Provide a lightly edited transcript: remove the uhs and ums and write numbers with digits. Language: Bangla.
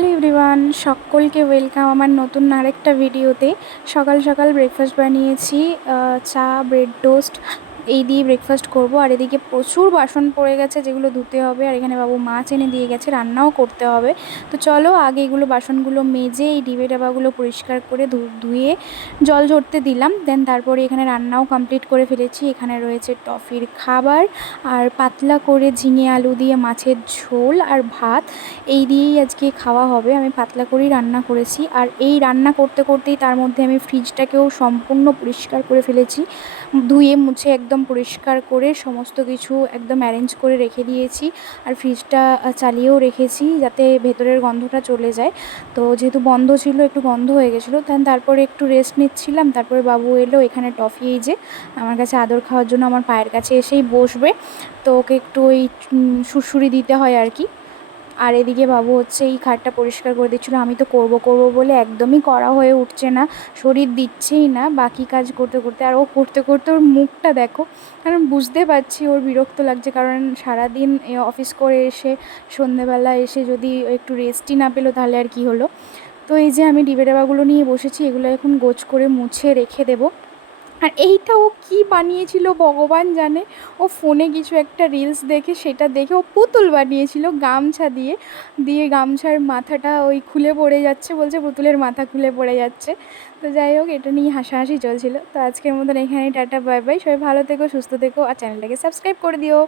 হ্যালো এভরিওয়ান, সকলকে ওয়েলকাম আমার নতুন আরেকটা ভিডিওতে। সকাল সকাল ব্রেকফাস্ট বানিয়েছি, চা, ব্রেড টোস্ট এই দিয়ে ব্রেকফাস্ট করব। আর এদিকে প্রচুর বাসন পড়ে গেছে যেগুলো ধুতে হবে, আর এখানে বাবু মাছ এনে দিয়ে গেছে, রান্নাও করতে হবে। তো চলো আগে এগুলো বাসনগুলো মেজে এই ডিবে ডাবাগুলো পরিষ্কার করে ধুয়ে জল ঝরতে দিলাম। দেন তারপরে এখানে রান্নাও কমপ্লিট করে ফেলেছি। এখানে রয়েছে টফির খাবার আর পাতলা করে ঝিঙে আলু দিয়ে মাছের ঝোল আর ভাত, এই দিয়েই আজকে খাওয়া হবে। আমি পাতলা করেই রান্না করেছি। আর এই রান্না করতে করতেই তার মধ্যে আমি ফ্রিজটাকেও সম্পূর্ণ পরিষ্কার করে ফেলেছি, ধুয়ে মুছে একদম পরিষ্কার করে সমস্ত কিছু একদম অ্যারেঞ্জ করে রেখে দিয়েছি। আর ফ্রিজটা চালিয়েও রেখেছি যাতে ভেতরের গন্ধটা চলে যায়। তো যেহেতু বন্ধ ছিল, একটু গন্ধ হয়ে গেছিলো, তারপরে একটু রেস্ট নিচ্ছিলাম। তারপরে বাবু এলো, এখানে টফি এই যে আমার কাছে আদর খাওয়ার জন্য আমার পায়ের কাছে এসেই বসবে। তো ওকে একটু ওই সুড়সুড়ি দিতে হয় আর কি। আর এদিকে বাবু হচ্ছে এই খাটটা পরিষ্কার করে দিচ্ছিলো। আমি তো করব করব বলে একদমই করা হয়ে উঠছে না, শরীর দিচ্ছেই না বাকি কাজ করতে করতে। আর ও করতে করতে ওর মুখটা দেখো, কারণ বুঝতে পারছি ওর বিরক্ত লাগছে, কারণ সারাদিন অফিস করে এসে সন্ধেবেলা এসে যদি একটু রেস্টই না পেলো তাহলে আর কি হলো। তো এই যে আমি ডিবে ডাবাগুলো নিয়ে বসেছি, এগুলো এখন গোছ করে মুছে রেখে দেবো। আর এইটা ও কী বানিয়েছিল ভগবান জানে। ও ফোনে কিছু একটা রিলস দেখে, সেটা দেখে ও পুতুল বানিয়েছিল গামছা দিয়ে। গামছার মাথাটা ওই খুলে পড়ে যাচ্ছে, বলছে পুতুলের মাথা খুলে পড়ে যাচ্ছে। তো যাই হোক, এটা নিয়ে হাসাহাসি চলছিল। তো আজকের মতন এখানেই টাটা, বাই বাই। সবাই ভালো থেকো, সুস্থ থেকো, আর চ্যানেলটাকে সাবস্ক্রাইব করে দিও।